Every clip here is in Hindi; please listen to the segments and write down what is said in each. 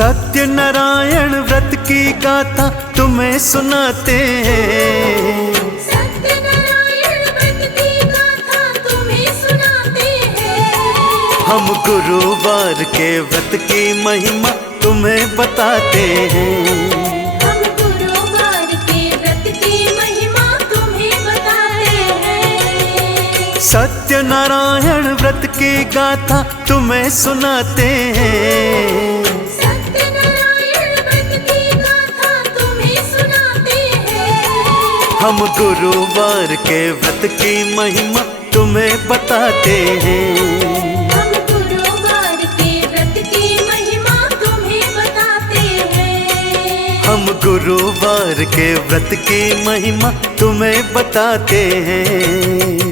सत्य नारायण व्रत की गाथा तुम्हें सुनाते हैं। सत्य नारायण व्रत की गाथा तुम्हें सुनाते हैं। हम गुरुवार के व्रत की महिमा तुम्हें बताते हैं। हम गुरुवार के व्रत की महिमा तुम्हें बताते हैं। सत्य नारायण व्रत की गाथा तुम्हें सुनाते हैं। हम गुरुवार के व्रत की महिमा तुम्हें बताते हैं। हम गुरुवार के व्रत की महिमा तुम्हें बताते हैं। हम गुरुवार के व्रत की महिमा तुम्हें बताते हैं।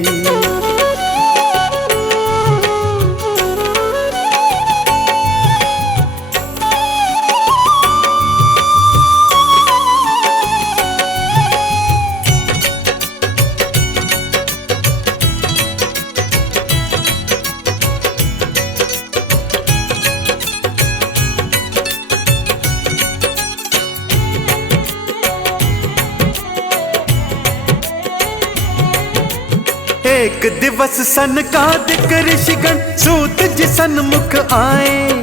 एक दिवस सनकादिक ऋषिगण सूत जी सन्मुख आए।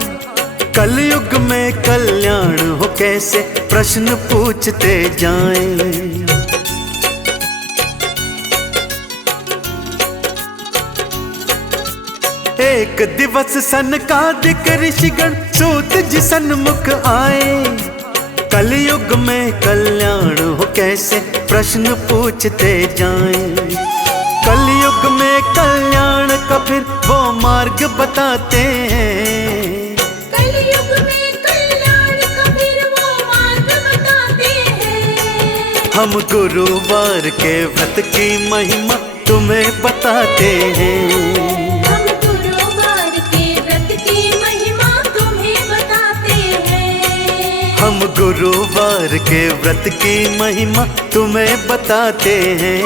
कलयुग में कल्याण हो कैसे प्रश्न पूछते जाएं। एक दिवस सनकादिक ऋषिगण सूत जी सन्मुख आए। कलयुग में कल्याण हो कैसे प्रश्न पूछते जाएं। कलयुग में कल्याण का फिर वो मार्ग बताते हैं। कलयुग में कल्याण का फिर वो मार्ग बताते हैं। हम गुरुवार के व्रत की महिमा तुम्हें बताते हैं। हम गुरुवार के व्रत की महिमा तुम्हें बताते हैं। हम गुरुवार के व्रत की महिमा तुम्हें बताते हैं।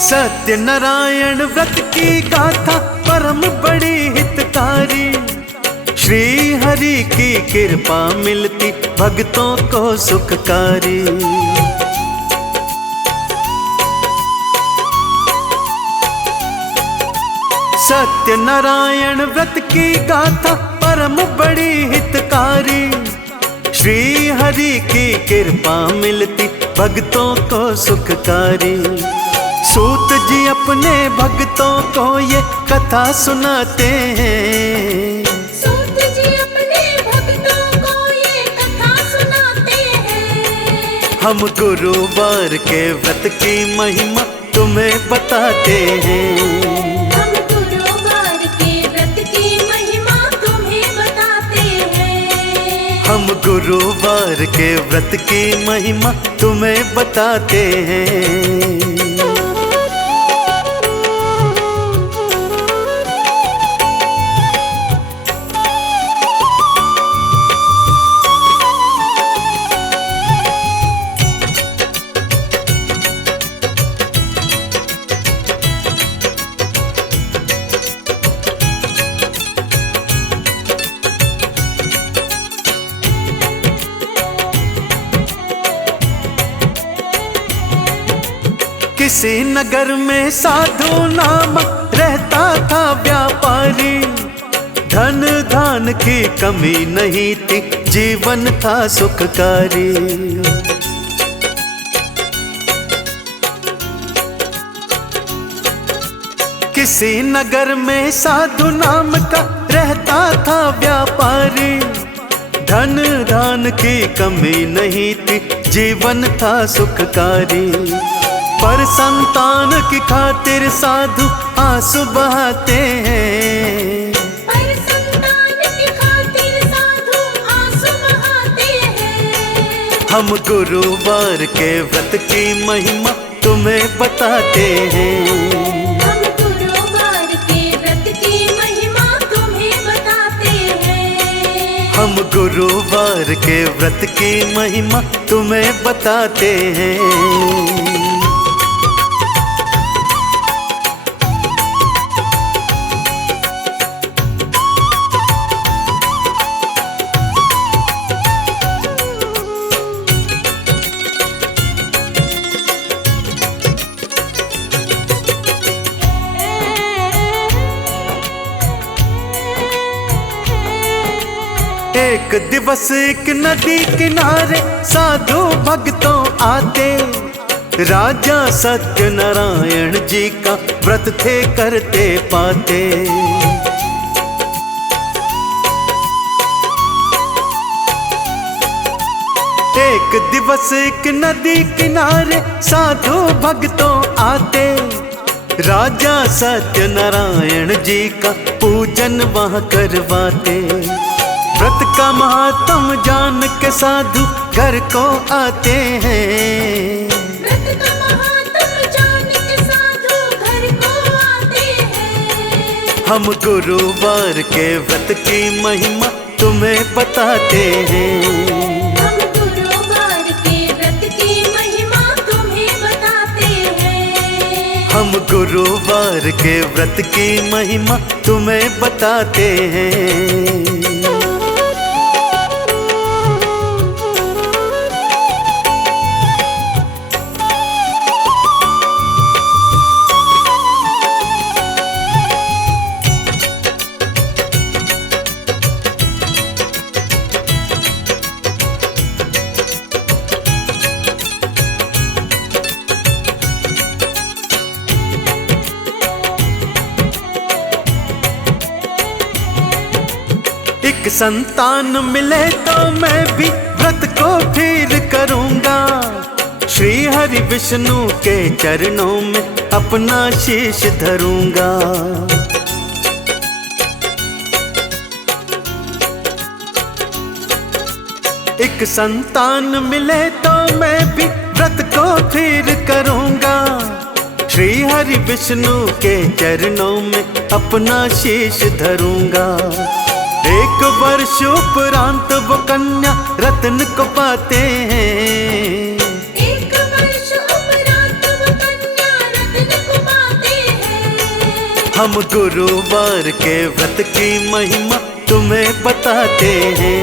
सत्य नारायण व्रत की गाथा परम बड़ी हितकारी। श्री हरि की कृपा मिलती भक्तों को सुखकारी। सत्य नारायण व्रत की गाथा परम बड़ी हितकारी। श्री हरि की कृपा मिलती भक्तों को सुखकारी। सूत जी अपने भक्तों को ये कथा सुनाते हैं। सूत जी अपने भक्तों को ये कथा सुनाते हैं। हम गुरुवार के व्रत की महिमा तुम्हें बताते हैं। हम गुरुवार के व्रत की महिमा तुम्हें बताते हैं। हम गुरुवार के व्रत की महिमा तुम्हें बताते हैं। किसी नगर में साधु नामक रहता था व्यापारी। धन धान की कमी नहीं थी, जीवन था सुखकारी। किसी नगर में साधु नाम का रहता था व्यापारी। धन धान की कमी नहीं थी, जीवन था सुखकारी। पर संतान की खातिर साधु आंसू बहाते हैं। पर संतान की खातिर साधु आंसू बहाते हैं। हम गुरुवार के व्रत की महिमा तुम्हें बताते हैं। हम गुरुवार के व्रत की महिमा तुम्हें बताते हैं। हम गुरुवार के व्रत की महिमा तुम्हें बताते हैं। एक दिवस एक नदी किनारे साधु भक्तों आते, राजा सत्यनारायण जी का व्रत थे करते पाते। एक दिवस एक नदी किनारे साधु भक्तों आते, राजा सत्यनारायण जी का पूजन वहाँ करवाते। व्रत का महात्म जान के साधु घर को आते हैं। व्रत का महात्म जान के साधु घर को आते हैं। हम गुरुवार के व्रत की महिमा तुम्हें बताते हैं। हम गुरुवार के व्रत की महिमा तुम्हें बताते हैं। हम गुरुवार के व्रत की महिमा तुम्हें बताते हैं। एक संतान मिले तो मैं भी व्रत को फिर करूंगा, श्री हरि विष्णु के चरणों में अपना शीश धरूंगा। एक संतान मिले तो मैं भी व्रत को फिर करूंगा, श्री हरि विष्णु के चरणों में अपना शीश धरूंगा। एक वर्ष उपरांत वो कन्या रत्न को पाते हैं। एक वर्ष उपरांत वो कन्या रत्न को पाते हैं। हम गुरुवार के व्रत की महिमा तुम्हें बताते हैं।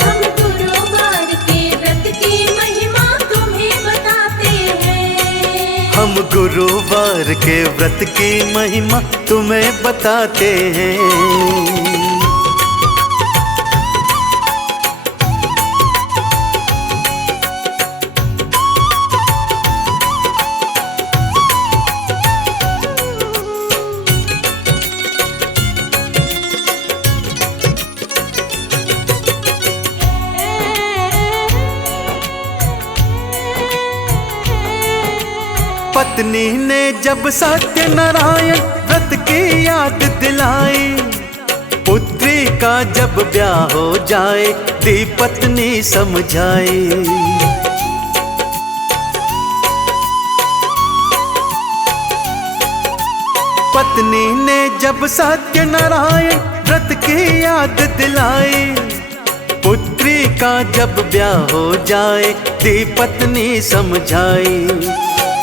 हम गुरुवार के व्रत की महिमा तुम्हें बताते हैं। हम गुरुवार के व्रत की महिमा तुम्हें बताते हैं। पत्नी ने जब सत्यनारायण व्रत की याद दिलाई, पुत्री का जब ब्याह हो जाए दी पत्नी समझाई। पत्नी ने जब सत्यनारायण व्रत की याद दिलाई, पुत्री का जब ब्याह हो जाए दी पत्नी समझाई।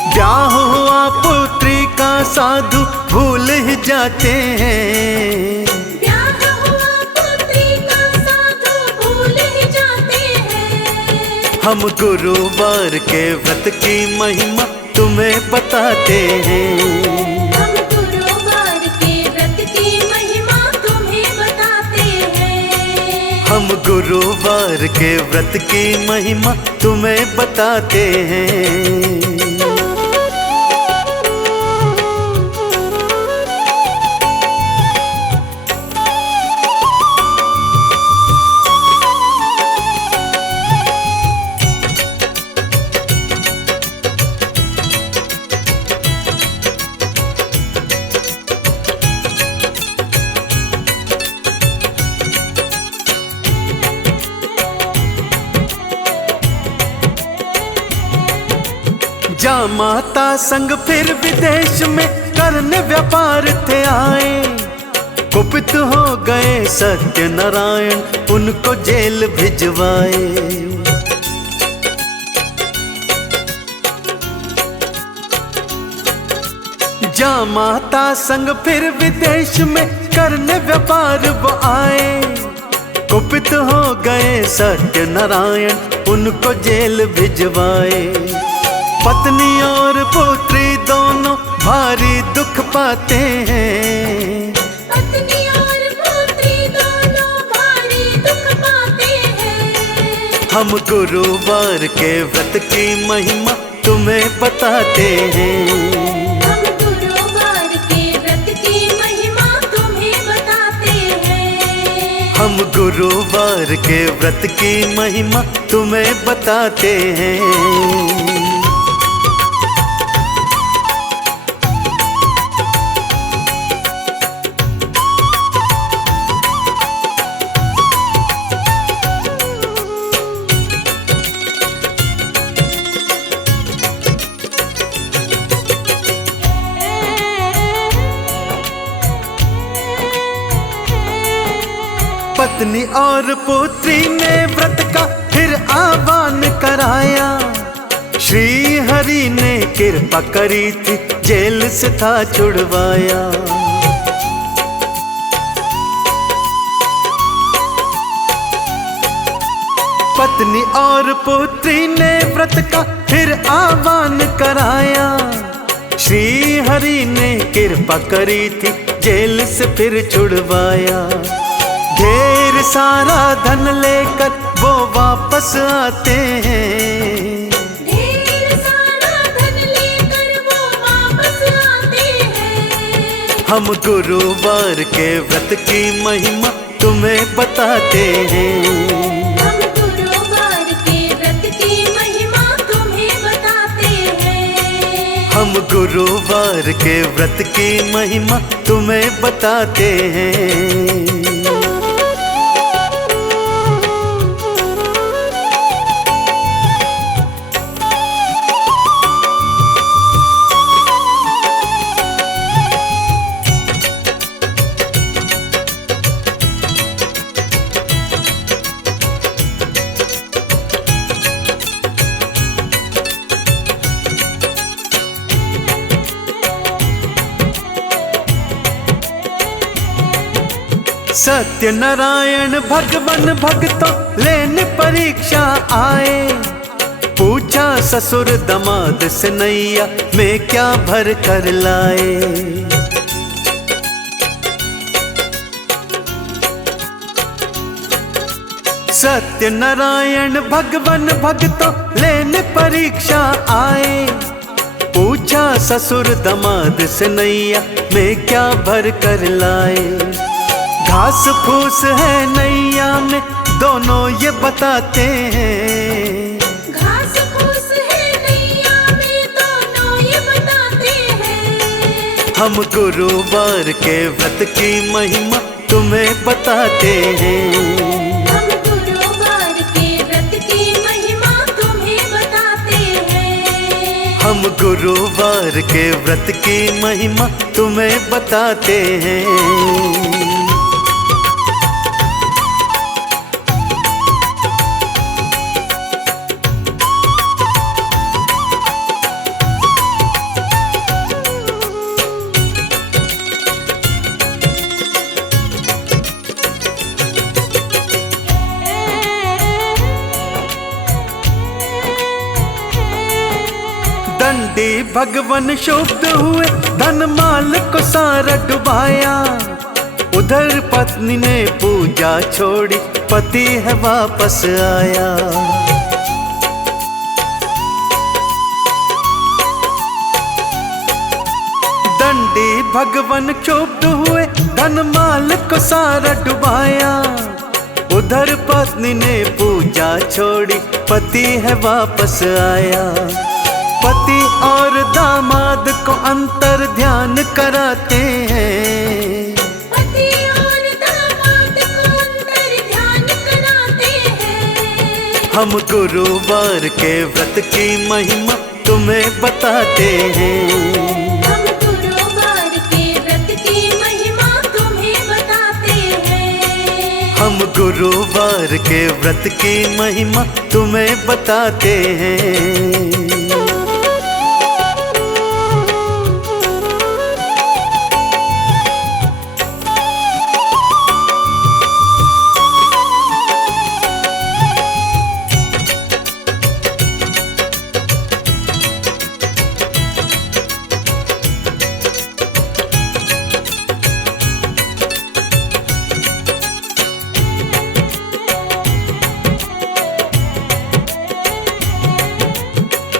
ब्याह हुआ पुत्री का साधु भूल ही जाते हैं। ब्याह हुआ पुत्री का साधु भूल ही जाते हैं। हम गुरुवार के व्रत की महिमा तुम्हें बताते हैं। हम गुरुवार के व्रत की महिमा तुम्हें बताते हैं। हम गुरुवार के व्रत की महिमा तुम्हें बताते हैं। जा माता संग फिर विदेश में करने व्यापार थे आए, कुपित हो गए सत्य नारायण, उनको जेल भिजवाए। जा माता संग फिर विदेश में करने व्यापार वो आए, कुपित हो गए सत्य नारायण, उनको जेल भिजवाए। पत्नी और पुत्री दोनों भारी दुख पाते हैं, पत्नी और पुत्री दोनों भारी दुख पाते हैं। हम गुरुवार के व्रत की महिमा तुम्हें बताते हैं, हम गुरुवार के व्रत की महिमा तुम्हें बताते हैं। हम गुरुवार के व्रत की महिमा तुम्हें बताते हैं। पत्नी और पुत्री ने व्रत का फिर आह्वान कराया, श्री हरि ने कृपा करी थी, जेल से था छुड़वाया। पत्नी और पुत्री ने व्रत का फिर आह्वान कराया, श्री हरि ने कृपा करी थी, जेल से फिर छुड़वाया। ढेर सारा धन लेकर वो वापस आते हैं, ढेर सारा धन लेकर वो वापस आते हैं। हम गुरुवार के व्रत की महिमा तुम्हें बताते हैं, हम गुरुवार के व्रत की महिमा तुम्हें बताते हैं। हम गुरुवार के व्रत की महिमा तुम्हें बताते हैं। सत्य नारायण भगवान भक्तों लेने परीक्षा आए, पूछा ससुर दमाद से नैया में क्या भर कर लाए। सत्य नारायण भगवान भक्तों लेने परीक्षा आए, पूछा ससुर दमाद से नैया में क्या भर कर लाए। घास फूस है नैया में दोनों ये बताते हैं, घास फूस है नैया में दोनों ये बताते हैं। हम गुरुवार के व्रत की महिमा तुम्हें बताते हैं, हम गुरुवार के व्रत की महिमा तुम्हें बताते हैं। हम गुरुवार के व्रत की महिमा तुम्हें बताते हैं। दंडी भगवान शुद्ध हुए, धन माल को सारा डुबाया। उधर पत्नी ने पूजा छोड़ी, पति है वापस आया। दंडी भगवान क्षुब्ध हुए, धन माल को सारा डुबाया। उधर पत्नी ने पूजा छोड़ी, पति है वापस आया। पति और दामाद को अंतर ध्यान कराते हैं, पति और दामाद को अंतर ध्यान कराते हैं। हम गुरुवार के व्रत की महिमा तुम्हें बताते हैं। हम गुरुवार के व्रत की महिमा तुम्हें बताते हैं। हम गुरुवार के व्रत की महिमा तुम्हें बताते हैं।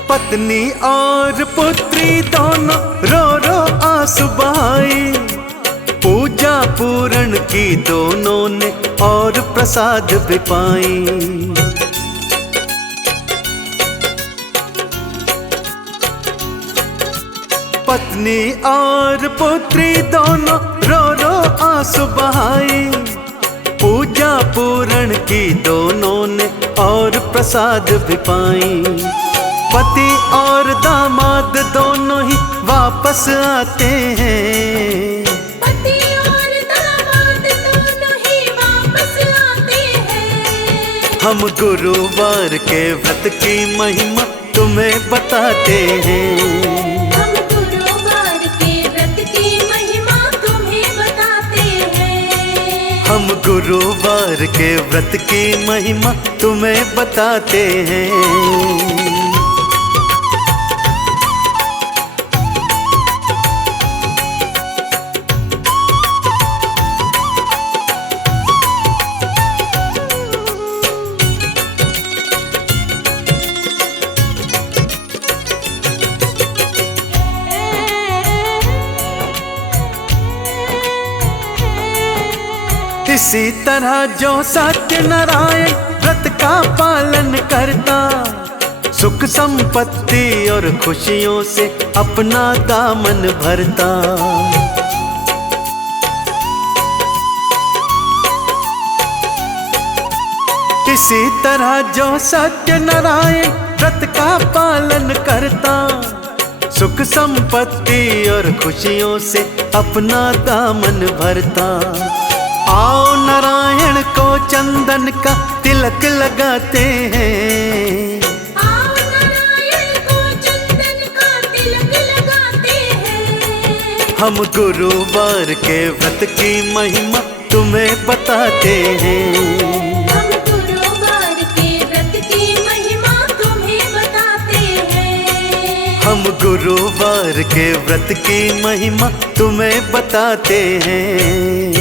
पत्नी और पुत्री दोनों रो रो आंसू बहाए, पूजा पूर्ण की दोनों ने और प्रसाद भी पाई। पत्नी और पुत्री दोनों रो रो आंसू बहाए, पूजा पूर्ण की दोनों ने और प्रसाद भी पाई। पति और दामाद दोनों ही वापस आते हैं। पति और दामाद दोनों ही वापस आते हैं। हम गुरुवार के व्रत की महिमा तुम्हें बताते हैं। हम गुरुवार के व्रत की महिमा तुम्हें बताते हैं। हम गुरुवार के व्रत की महिमा तुम्हें बताते हैं। इसी तरह जो सत्यनारायण व्रत का पालन करता, सुख संपत्ति और खुशियों से अपना दामन भरता। इसी तरह जो सत्यनारायण व्रत का पालन करता, सुख संपत्ति और खुशियों से अपना दामन भरता। आओ नारायण को चंदन का तिलक लगाते हैं। आओ नारायण को चंदन का तिलक लगाते हैं। हम गुरुवार के व्रत की महिमा तुम्हें बताते हैं। हम गुरुवार के व्रत की महिमा तुम्हें बताते हैं। हम गुरुवार के व्रत की महिमा तुम्हें बताते हैं।